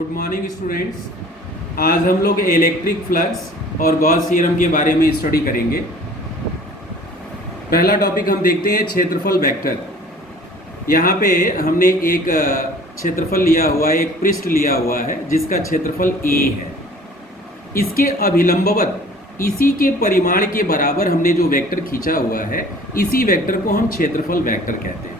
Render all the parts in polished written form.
Good morning students. आज हम लोग इलेक्ट्रिक फ्लक्स और गॉस थ्योरम के बारे में स्टडी करेंगे। पहला टॉपिक हम देखते हैं क्षेत्रफल वेक्टर। यहाँ पे हमने एक क्षेत्रफल लिया हुआ है, एक पृष्ठ लिया हुआ है जिसका क्षेत्रफल a है। इसके अभिलंबवत इसी के परिमाण के बराबर हमने जो वेक्टर खींचा हुआ है, इसी वेक्टर को हम क्षेत्रफल वेक्टर कहते हैं।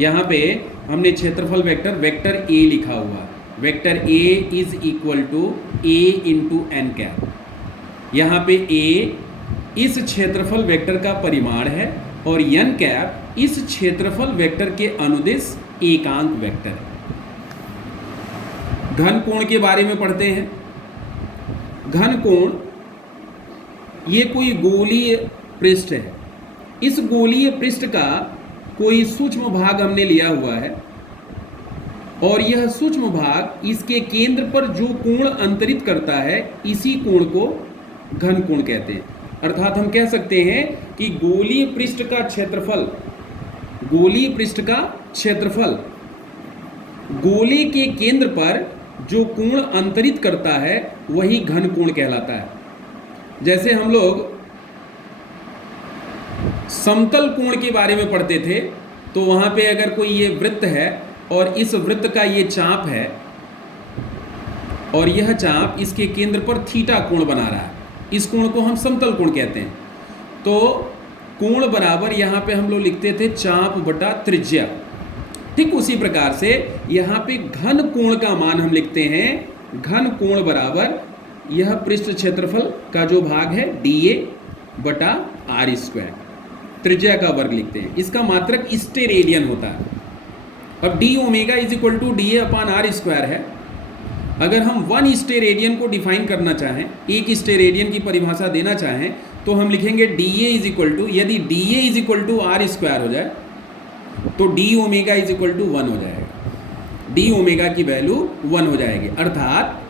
यहाँ पे हमने क्षेत्रफल वेक्टर a लिखा हुआ है। Vector a is equal to a into n cap. यहाँ पे a इस क्षेत्रफल वेक्टर का परिमाण है और n कैप इस क्षेत्रफल वेक्टर के अनुदिश एकांक वेक्टर है। घन कोण के बारे में पढ़ते हैं। घन कोण ये कोई गोलीय पृष्ठ है। इस गोलीय पृष्ठ का कोई सूक्ष्म भाग हमने लिया हुआ है और यह सूक्ष्म भाग इसके केंद्र पर जो कोण अंतरित करता है, इसी कोण को घन कोण कहते हैं। अर्थात हम कह सकते हैं कि गोलीय पृष्ठ का क्षेत्रफल गोले के केंद्र पर जो कोण अंतरित करता है वही घन कोण कहलाता है। जैसे हम लोग समतल कोण के बारे में पढ़ते थे, तो वहां पे अगर कोई ये वृत्त है और इस वृत्त का ये चाप है और यह चाप इसके केंद्र पर थीटा कोण बना रहा है, इस कोण को हम समतल कोण कहते हैं। तो कोण बराबर यहाँ पे हम लोग लिखते थे चाप बटा त्रिज्या। ठीक उसी प्रकार से यहाँ पे घन कोण का मान हम लिखते हैं घन कोण बराबर यह पृष्ठ क्षेत्रफल का जो भाग है dA बटा r स्क्वायर, त्रिज्या का वर्ग लिखते हैं। इसका मात्रक स्टेरेडियन होता है। अब d omega is equal to d a upon r square है। अगर हम 1 स्टेरेडियन को डिफाइन करना चाहें, एक स्टेरेडियन की परिभाषा देना चाहें, तो हम लिखेंगे D A is equal to, यदि D A is equal to R square हो जाए तो D omega is equal to 1 हो जाएगा। डी ओमेगा की वैल्यू 1 हो जाएगी। अर्थात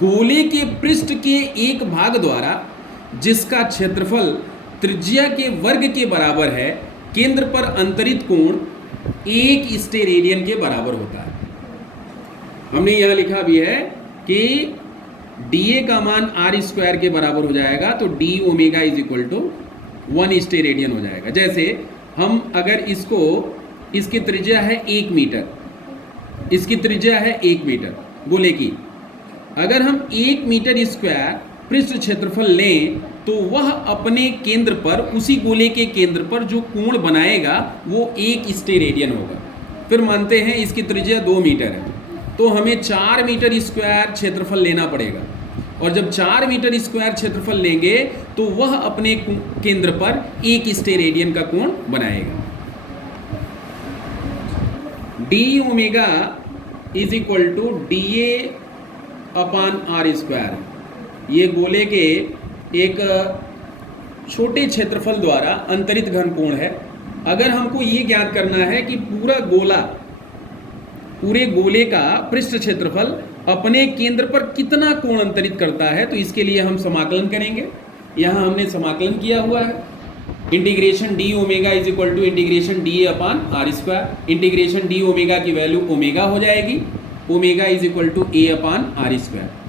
गोले के पृष्ठ के एक भाग द्वारा जिसका क्षेत्रफल त्रिज्या के वर्ग के बराबर है, केंद्र पर अंतरित कोण 1 स्टेरेडियन के बराबर होता है। हमने यह लिखा भी है कि dA का मान r स्क्वायर के बराबर हो जाएगा, तो D omega is equal to 1 steradian हो जाएगा। जैसे हम अगर इसकी त्रिज्या है 1 मीटर, इसकी त्रिज्या है 1 मीटर गोले की, अगर हम 1 मीटर स्क्वायर पृष्ठ क्षेत्रफल लें तो वह अपने केंद्र पर, उसी गोले के केंद्र पर जो कोण बनाएगा वो 1 स्टेरेडियन होगा। फिर मानते हैं इसकी त्रिज्या 2 मीटर है, तो हमें 4 मीटर स्क्वायर क्षेत्रफल लेना पड़ेगा। और जब 4 मीटर स्क्वायर क्षेत्रफल लेंगे तो वह अपने केंद्र पर 1 स्टेरेडियन का कोण बनाएगा। D omega is equal to d a upon r square. ये गोले के एक छोटे क्षेत्रफल द्वारा अंतरित घन कोण है। अगर हमको ये ज्ञात करना है कि पूरे गोले का पृष्ठ क्षेत्रफल अपने केंद्र पर कितना कोण अंतरित करता है, तो इसके लिए हम समाकलन करेंगे। यहाँ हमने समाकलन किया हुआ है। Integration d omega is equal to integration d a upon r square. Integration d omega की वैल्यू ओमेगा हो जाएगी। Omega is equal to a upon r square.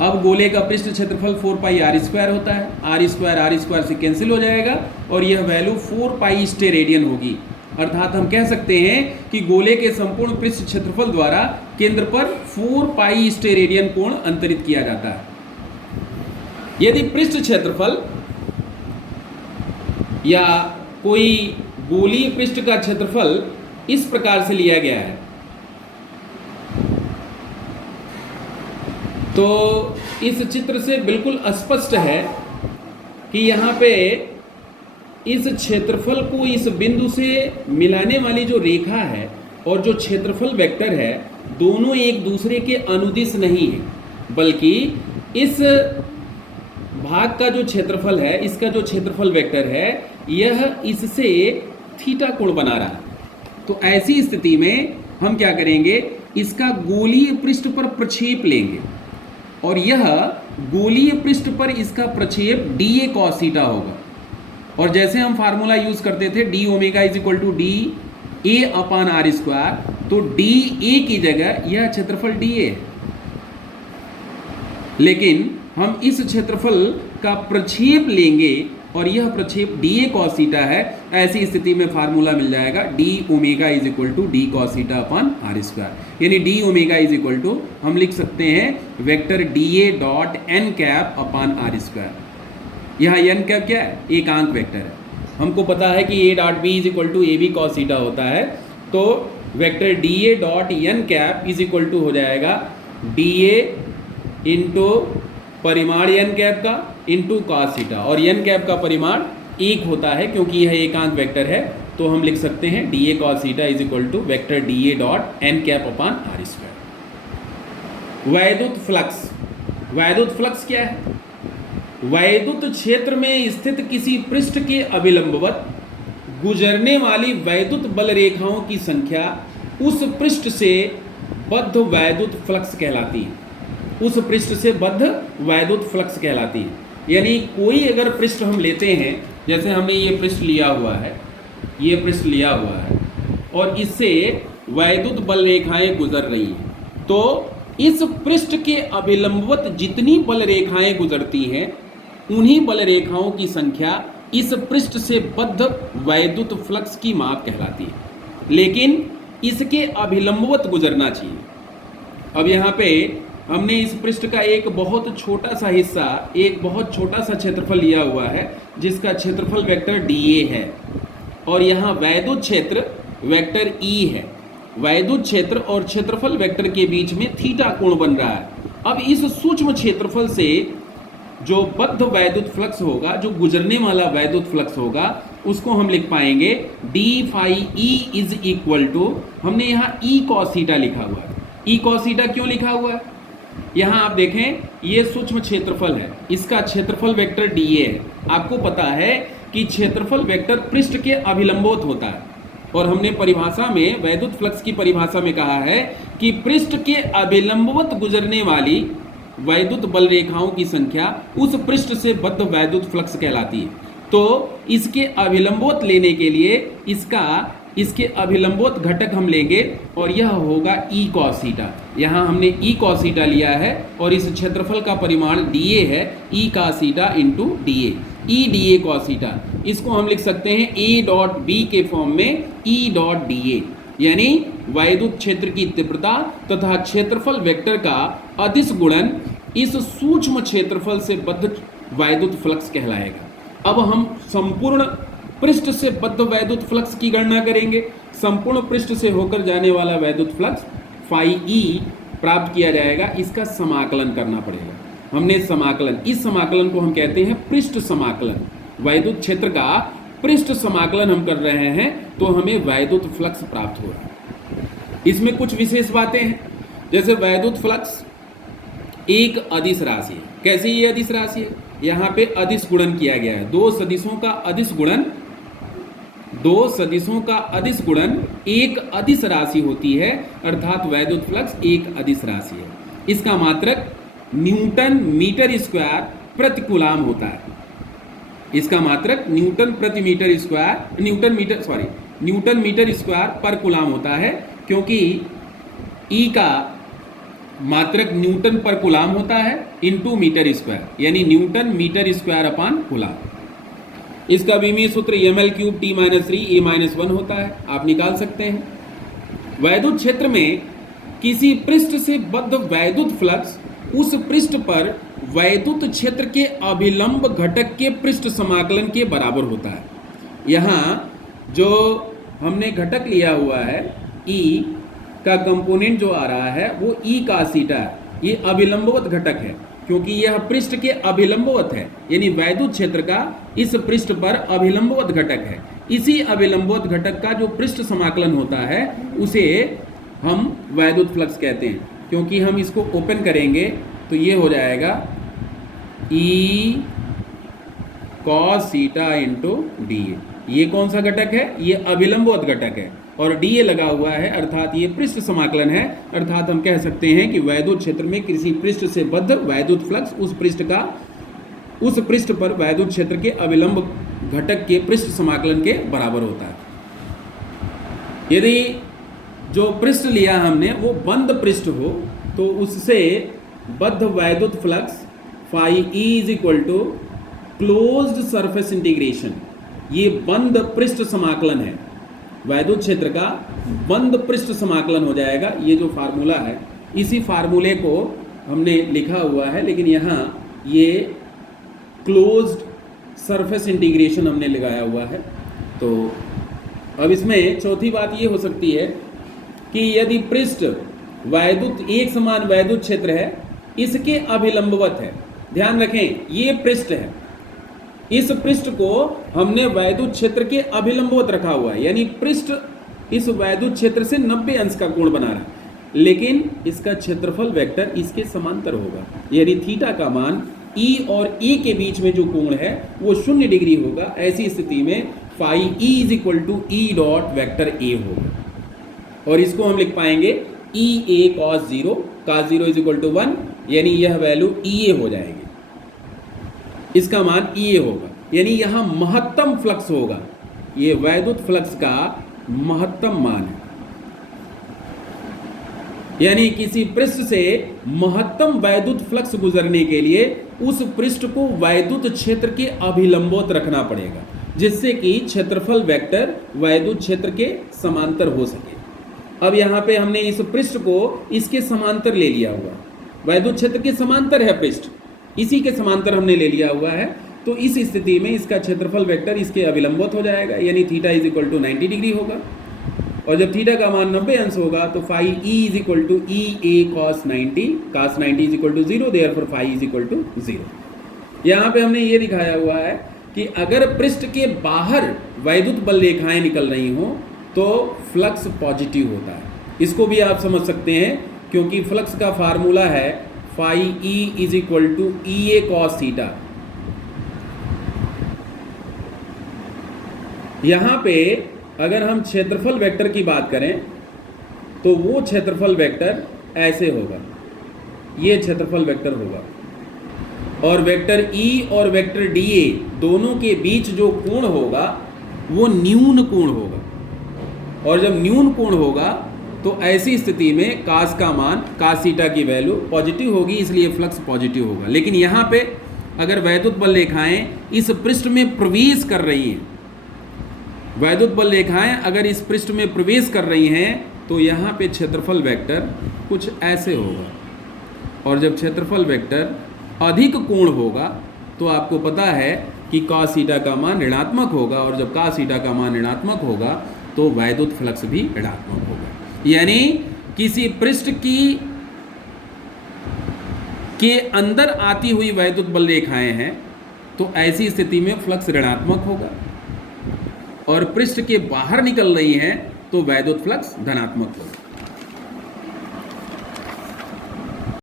अब गोले का पृष्ठ क्षेत्रफल 4 पाई आर स्क्वायर होता है। आर स्क्वायर से कैंसिल हो जाएगा और यह वैल्यू 4 पाई स्टेरेडियन होगी। अर्थात हम कह सकते हैं कि गोले के संपूर्ण पृष्ठ क्षेत्रफल द्वारा केंद्र पर 4 पाई स्टेरेडियन कोण अंतरित किया जाता है। यदि पृष्ठ क्षेत्रफल या कोई गोलीय पृष्ठ का क्षेत्रफल इस प्रकार से लिया गया है, तो इस चित्र से बिल्कुल स्पष्ट है कि यहाँ पे इस क्षेत्रफल को इस बिंदु से मिलाने वाली जो रेखा है और जो क्षेत्रफल वेक्टर है, दोनों एक दूसरे के अनुदिश नहीं है, बल्कि इस भाग का जो क्षेत्रफल है, इसका जो क्षेत्रफल वेक्टर है, यह इससे थीटा कोण बना रहा है। तो ऐसी स्थिति में हम क्या करेंगे, इसका गोलीय पृष्ठ पर प्रक्षेप लेंगे और यह गोलीय पृष्ठ पर इसका प्रक्षेप dA cos थीटा होगा। और जैसे हम फार्मूला यूज करते थे d omega is equal to d a upon r square, तो डी ए की जगह यह क्षेत्रफल डी ए है लेकिन हम इस क्षेत्रफल का प्रक्षेप लेंगे और यह प्रक्षेप dA cos थीटा है। ऐसी स्थिति में फार्मूला मिल जाएगा d omega is equal to d cos theta upon r square, यानी d omega is equal to हम लिख सकते हैं vector dA dot n cap upon r square. यहाँ n कैप क्या है? एकांक वेक्टर है। हमको पता है कि a dot b is equal to AB cos theta होता है, तो vector dA dot n cap is equal to हो जाएगा dA इंटू परिमाण n कैप का इंटू कॉस थीटा, और n कैप का परिमाण 1 होता है क्योंकि यह एकांक वेक्टर है, तो हम लिख सकते हैं dA cos theta is equal to vector dA dot n cap upon r square. वैद्युत फ्लक्स, वैद्युत फ्लक्स क्या है? वैद्युत क्षेत्र में स्थित किसी पृष्ठ के अभिलंबवत गुजरने वाली वैद्युत बल रेखाओं की संख्या उस पृष्ठ से बद्ध वैद्युत फ्लक्स कहलाती है। उस पृष्ठ से बद्ध वैद्युत फ्लक्स कहलाती है। यानी कोई अगर पृष्ठ हम लेते हैं, जैसे हमने ये पृष्ठ लिया हुआ है, ये पृष्ठ लिया हुआ है और इससे वैद्युत बल रेखाएं गुजर रही हैं, तो इस पृष्ठ के अभिलंबवत जितनी बल रेखाएं गुजरती हैं उन्हीं बल रेखाओं की संख्या इस पृष्ठ से बद्ध वैद्युत फ्लक्स की माप कहलाती है। लेकिन इसके अभिलंबवत गुजरना चाहिए। अब यहाँ पे हमने इस पृष्ठ का एक बहुत छोटा सा हिस्सा, एक बहुत छोटा सा क्षेत्रफल लिया हुआ है जिसका क्षेत्रफल वेक्टर dA है, और यहाँ वैद्युत क्षेत्र वेक्टर E है। वैद्युत क्षेत्र और क्षेत्रफल वेक्टर के बीच में थीटा कोण बन रहा है। अब इस सूक्ष्म क्षेत्रफल से जो बद्ध वैद्युत फ्लक्स होगा, जो गुजरने वाला वैद्युत फ्लक्स होगा, उसको हम लिख पाएंगे d phi E is equal to, हमने यहाँ E cos थीटा लिखा हुआ है। E cos थीटा क्यों लिखा हुआ है? यहाँ आप देखें, ये सूक्ष्म क्षेत्रफल है, इसका क्षेत्रफल वेक्टर dA है। आपको पता है कि क्षेत्रफल वेक्टर पृष्ठ के अभिलंबवत होता है, और हमने परिभाषा में, वैद्युत फ्लक्स की परिभाषा में कहा है कि पृष्ठ के अभिलंबवत गुजरने वाली वैद्युत बल रेखाओं की संख्या उस पृष्ठ से बद्ध वैद्युत फ्लक्स कहलाती है। तो इसके अभिलंबवत लेने के लिए इसके अभिलंबवत घटक हम लेंगे और यह होगा E cos थीटा। यहाँ हमने E cos थीटा लिया है और इस क्षेत्रफल का परिमाण dA है, E cos theta into dA, E dA cos theta. इसको हम लिख सकते हैं A डॉट B के फॉर्म में E डॉट dA, यानी वैद्युत क्षेत्र की तीव्रता तथा क्षेत्रफल वेक्टर का अदिश गुणन इस सूक्ष्म क्षेत्रफल से बद्ध वैद्युत फ्लक्स कहलाएगा। अब हम संपूर्ण पृष्ठ से बद्ध वैद्युत फ्लक्स की गणना करेंगे। संपूर्ण पृष्ठ से होकर जाने वाला वैद्युत फ्लक्स फाई E प्राप्त किया जाएगा। इसका समाकलन करना पड़ेगा। हमने समाकलन, इस समाकलन को हम कहते हैं पृष्ठ समाकलन। वैद्युत क्षेत्र का पृष्ठ समाकलन हम कर रहे हैं तो हमें वैद्युत फ्लक्स प्राप्त हो रहा है। इसमें कुछ विशेष बातें हैं, जैसे वैद्युत फ्लक्स एक अदिश राशि है। कैसे ये अदिश राशि है? यहाँ पे अदिश गुणन किया गया है। दो सदिशों का अदिश गुणन एक अदिश राशि होती है, अर्थात वैद्युत फ्लक्स एक अदिश राशि है। इसका मात्रक न्यूटन मीटर स्क्वायर प्रति कूलाम होता है। इसका मात्रक न्यूटन मीटर स्क्वायर पर कूलाम होता है, क्योंकि E का मात्रक न्यूटन पर कूलाम होता है इंटू मीटर स्क्वायर, यानी newton metre square upon coulomb. इसका विमीय सूत्र ml cube t minus 3 a minus 1 होता है, आप निकाल सकते हैं। वैद्युत क्षेत्र में किसी पृष्ठ से बद्ध वैद्युत फ्लक्स उस पृष्ठ पर वैद्युत क्षेत्र के अभिलंब घटक के पृष्ठ समाकलन के बराबर होता है। यहाँ जो हमने घटक लिया हुआ है E का कंपोनेंट जो आ रहा है वो E cos थीटा है। ये अभिलंबवत घटक है क्योंकि यह पृष्ठ के अभिलंबवत है, यानी वैद्युत क्षेत्र का इस पृष्ठ पर अभिलंबवत घटक है। इसी अभिलंबवत घटक का जो पृष्ठ समाकलन होता है उसे हम वैद्युत फ्लक्स कहते हैं। क्योंकि हम इसको ओपन करेंगे तो ये हो जाएगा E cos theta into dA। ये कौन सा घटक है? ये अभिलंबवत घटक है और dA लगा हुआ है, अर्थात ये पृष्ठ समाकलन है। अर्थात हम कह सकते हैं कि वैद्युत क्षेत्र में किसी पृष्ठ से बद्ध वैद्युत फ्लक्स उस पृष्ठ पर वैद्युत क्षेत्र के अभिलंब घटक के पृष्ठ समाकलन के बराबर होता है। यदि जो पृष्ठ लिया हमने वो बंद पृष्ठ हो तो उससे बद्ध वैद्युत flux phi E is equal to closed surface integration, ये बंद पृष्ठ समाकलन है, वैद्युत क्षेत्र का बंद पृष्ठ समाकलन हो जाएगा। ये जो फार्मूला है इसी फार्मूले को हमने लिखा हुआ है, लेकिन यहाँ ये क्लोज्ड सरफेस इंटीग्रेशन हमने लगाया हुआ है। तो अब इसमें चौथी बात ये हो सकती है कि यदि पृष्ठ वैद्युत एक समान वैद्युत क्षेत्र है, इसके अभिलंबवत है, ध्यान रखें ये पृष्ठ है, इस पृष्ठ को हमने वैद्युत क्षेत्र के अभिलंबवत रखा हुआ है, यानी पृष्ठ इस वैद्युत क्षेत्र से 90 अंश का कोण बना रहा है, लेकिन इसका क्षेत्रफल वेक्टर इसके समांतर होगा, यानी थीटा का मान E और A के बीच में जो कोण है वो 0 डिग्री होगा। ऐसी स्थिति में phi E is equal to E dot vector A होगा, और इसको हम लिख पाएंगे E A cos 0, cos 0 is equal to 1, यानी यह वैल्यू EA हो जाएगी, इसका मान EA होगा, यानी यहां महत्तम फ्लक्स होगा, ये वैद्युत फ्लक्स का महत्तम मान है, यानी किसी पृष्ठ से महत्तम वैद्युत फ्लक्स गुजरने के लिए उस पृष्ठ को वैद्युत क्षेत्र के अभिलंबवत रखना पड़ेगा, जिससे कि क्षेत्रफल वेक्टर वैद्युत क्षेत्र के समांतर हो सके। अब यहाँ पे हमने इस पृष्ठ को इसके समांतर ले लिया हुआ, वैद्युत क्षेत्र के समांतर है पृष्ठ, इसी के समांतर हमने ले लिया हुआ है, तो इस स्थिति में इसका क्षेत्रफल वेक्टर इसके अभिलंबवत हो जाएगा, यानी theta is equal to 90 degree होगा, और जब थीटा का मान 90 अंश होगा तो phi E is equal to E A cos 90, cos 90 is equal to 0, therefore phi is equal to 0। यहाँ पे हमने ये दिखाया हुआ है कि अगर पृष्ठ के बाहर वैद्युत बल रेखाएं निकल रही हों तो फ्लक्स पॉजिटिव होता है, इसको भी आप समझ सकते हैं, क्योंकि फ्लक्स का फार्मूला है phi E is equal to E A cos theta. यहाँ पे अगर हम क्षेत्रफल वेक्टर की बात करें तो वो क्षेत्रफल वेक्टर ऐसे होगा, ये क्षेत्रफल वेक्टर होगा, और वेक्टर E और वेक्टर DA दोनों के बीच जो कोण होगा वो न्यून कोण होगा, और जब न्यून कोण होगा तो ऐसी स्थिति में कास का मान, कास थीटा की वैल्यू पॉजिटिव होगी, इसलिए फ्लक्स पॉजिटिव होगा। लेकिन यहाँ पे अगर वैद्युत बल रेखाएं इस पृष्ठ में प्रवेश कर रही हैं, वैद्युत बल रेखाएं अगर इस पृष्ठ में प्रवेश कर रही हैं तो यहाँ पे क्षेत्रफल वेक्टर कुछ ऐसे होगा, और जब क्षेत्रफल वेक्टर अधिक कोण होगा तो आपको पता है कि cos थीटा का मान ऋणात्मक होगा, और जब cos थीटा का मान ऋणात्मक होगा तो वैद्युत फ्लक्स भी ऋणात्मक होगा। यानी किसी पृष्ठ के अंदर आती हुई वैद्युत बल रेखाएं हैं तो ऐसी स्थिति में फ्लक्स ऋणात्मक होगा, और पृष्ठ के बाहर निकल रही हैं तो वैद्युत फ्लक्स धनात्मक होगा।